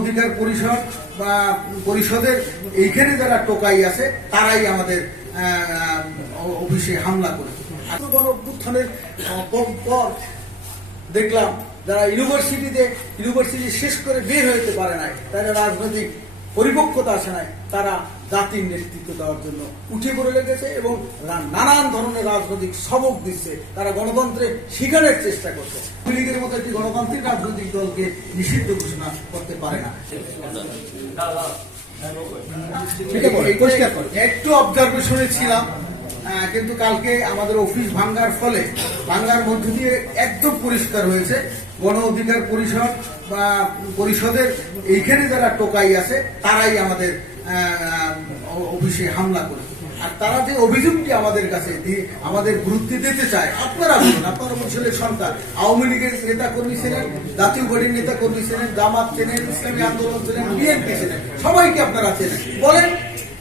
অধিকার পরিষদ বা পরিষদের এইখানে যারা টোকাই আছে, তারাই আমাদের অফিসে হামলা করেছে। গণ অভ্যুত্থানের পর দেখলাম যারা ইউনিভার্সিটিতে, ইউনিভার্সিটি শেষ করে বের হতে পারে নাই তারা রাজনৈতিক পরিপক্কতা আসে নাই, তারা জাতির নেতৃত্ব দেওয়ার জন্য উঠে পড়ে লেগেছে এবং নানান ধরনের রাজনৈতিক সবক দিচ্ছে। তারা গণতন্ত্রে শিকারের চেষ্টা করছে। লীগের মতো একটি গণতান্ত্রিক রাজনৈতিক দলকে নিষিদ্ধ ঘোষণা করতে পারে না। পরিষ্কার করো। একটু অবজারভেশনে ছিলাম কিন্তু কালকে আমাদের অফিস ভাঙ্গার ফলে ভাঙ্গার মধ্য দিয়ে একদম পরিষ্কার হয়েছে। গণ অধিকার পরিষদ বা পরিষদের এইখানে যারা টোকাই আছে তারাই আমাদের অফিসে হামলা করেছে আর তারা যে অভিযোগটি আমাদের কাছে আমাদের গুরুত্ব দিতে চায়, আপনারা বলুন, আপনারা মুসলিম সন্তান, আওয়ামী লীগের নেতা কর্মী ছিলেন, জাতীয় পার্টির নেতা কর্মী ছিলেন, জামাত ছিলেন, ইসলামী আন্দোলন ছিলেন, বিএনপি ছিলেন, সবাইকে আপনারা চেনেন। বলেন,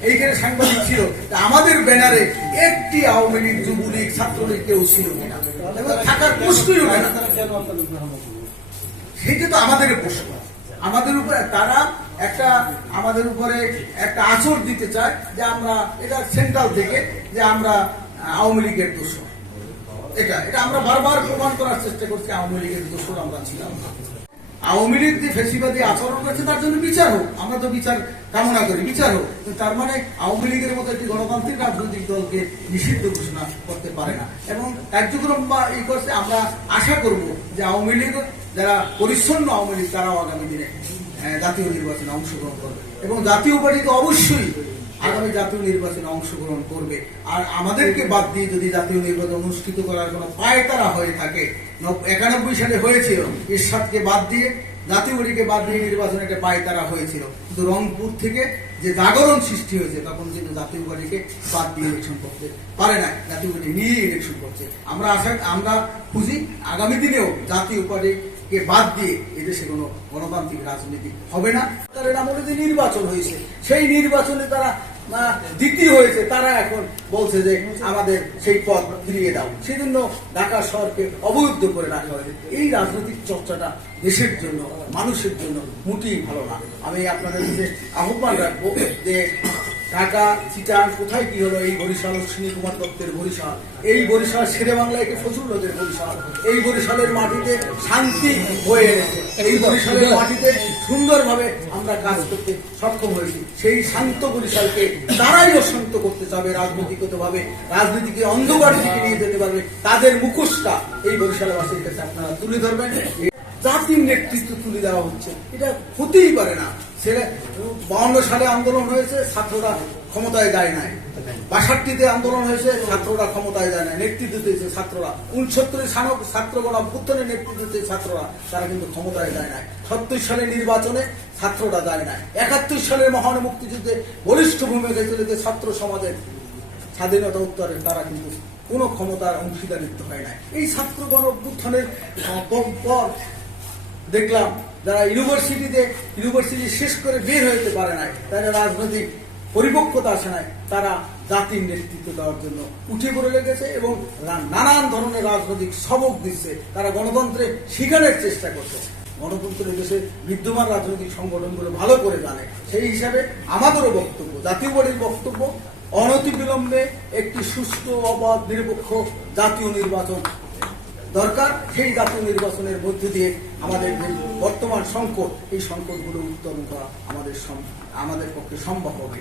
এইখানে সাংবাদিক ছিল আমাদের ব্যানারে একটি আওয়ামী লীগ যুবলীগ, ছাত্রলীগ কেউ ছিল এবং থাকার প্রশ্নই ওঠে না। সেইটা তো আমাদের প্রশ্ন। আমাদের উপরে তারা একটা আমাদের উপরে একটা আচর দিতে চায় যে আমরা, এটা সেন্ট্রাল থেকে যে আমরা আওয়ামী লীগের দোষ এটা এটা আমরা বারবার প্রমাণ করার চেষ্টা করছি, আওয়ামী লীগের দোষর আমরা ছিলাম আওয়ামী লীগ যে ফেসিবাদী আচরণ করছে, তার জন্য বিচার হোক। আমরা তো বিচার কামনা করি, বিচার হোক। তার মানে আওয়ামী লীগের মতো একটি গণতান্ত্রিক রাজনৈতিক দলকে নিষিদ্ধ ঘোষণা করতে পারে না। এবং কার্যক্রম বা এই করছে, আমরা আশা করব যে আওয়ামী লীগ, যারা পরিচ্ছন্ন আওয়ামী লীগ, তারাও আগামী দিনে জাতীয় নির্বাচনে অংশগ্রহণ করবে। এবং জাতীয় পার্টি তো অবশ্যই আগামী জাতীয় নির্বাচনে অংশগ্রহণ করবে। আর আমাদেরকে বাদ দিয়ে যদি জাতীয় নির্বাচন অনুষ্ঠিত করার কোনো পায়তারা হয়ে থাকে, নব- একানব্বই সালে হয়েছিল, এরশাদকে বাদ দিয়ে, জাতীয় পার্টিকে বাদ দিয়ে নির্বাচনে একটা পায়তারা হয়েছিল। কিন্তু রংপুর থেকে যে জাগরণ সৃষ্টি হয়েছে, তখন কিন্তু জাতীয় পার্টিকে বাদ দিয়ে ইলেকশন করতে পারে না জাতীয় পার্টি নিয়ে ইলেকশন করছে। আমরা আশা, আমরা খুঁজি আগামী দিনেও জাতীয় পার্টিকে বাদ দিয়ে এদেশে কোনো গণতান্ত্রিক রাজনীতি হবে না। তাদের আমলে যে নির্বাচন হয়েছে, সেই নির্বাচনে তারা দ্বিতীয় হয়েছে, তারা এখন বলছে যে আমাদের সেই পদ ফিরিয়ে দাও। সেই জন্য ঢাকা শহরকে অবরুদ্ধ করে রাখা হয়েছে। এই রাজনৈতিক চর্চাটা দেশের জন্য, মানুষের জন্য মোটেই ভালো না। আমি আপনাদের কাছে আহ্বান রাখব যে ঢাকা, চিটাং, কোথায় কি হলো এই বরিশাল অশ্বিনী কুমার দত্তের বরিশাল? এই বরিশাল শেরে বাংলায় ফজলুল্লাহের বরিশাল? এই বরিশালের মাটিতে শান্তি হয়ে এনেছে এই বরিশালের মাটিতে সুন্দরভাবে আমরা কাজ করতে সক্ষম হয়েছি। সেই শান্ত বরিশালকে তারাই অশান্ত করতে চাবে রাজনৈতিকভাবে রাজনীতিকে অন্ধকার দিকে নিয়ে যেতে পারবে। তাদের মুখোশটা এই বরিশালবাসীর কাছে। আপনারা তুলে ধরবেন। জাতির নেতৃত্ব তুলে দেওয়া হচ্ছে। এটা হতেই পারে না। ছেলে, বাউন্ন সালে আন্দোলন হয়েছে, ছাত্ররা ক্ষমতায় যায় নাই। বাষট্টিতে আন্দোলন হয়েছে, ছাত্ররা ক্ষমতায় যায় না নেতৃত্ব দিয়েছে ছাত্ররা। উনসত্তরে সানক ছাত্রগণ অভ্যুত্থানের নেতৃত্ব দিয়েছে ছাত্ররা। তারা কিন্তু ক্ষমতায় যায় নাই। সত্তর সালে নির্বাচনে ছাত্ররা যায় নাই। একাত্তর সালের মহান মুক্তিযুদ্ধে বলিষ্ঠ ভূমিকা চলেছে ছাত্র সমাজের স্বাধীনতা উত্তরে তারা কিন্তু কোনো ক্ষমতার অংশীদারিত্ব হয় নাই। এই ছাত্র গণ অভ্যুত্থানের পর দেখলাম যারা ইউনিভার্সিটিতে, ইউনিভার্সিটি শেষ করে বের হতে পারে নাই তারা রাজনৈতিক পরিপক্কতা আসে নাই, তারা জাতির নেতৃত্ব দেওয়ার জন্য উঠে পড়ে লেগেছে এবং নানান ধরনের রাজনৈতিক সবক দিচ্ছে। তারা গণতন্ত্রে শিকারের চেষ্টা করছে। গণতন্ত্রের দেশে বিদ্যমান রাজনৈতিক সংগঠনগুলো ভালো করে জানে। সেই হিসাবে আমাদেরও বক্তব্য, জাতীয় পার্টির বক্তব্য, অনতিবিলম্বে একটি সুস্থ অবাধ, নিরপেক্ষ জাতীয় নির্বাচন দরকার। সেই জাতীয় নির্বাচনের মধ্যে দিয়ে আমাদের যে বর্তমান সংকট, এই সংকটগুলো উত্তরণ করা আমাদের আমাদের পক্ষে সম্ভব হবে।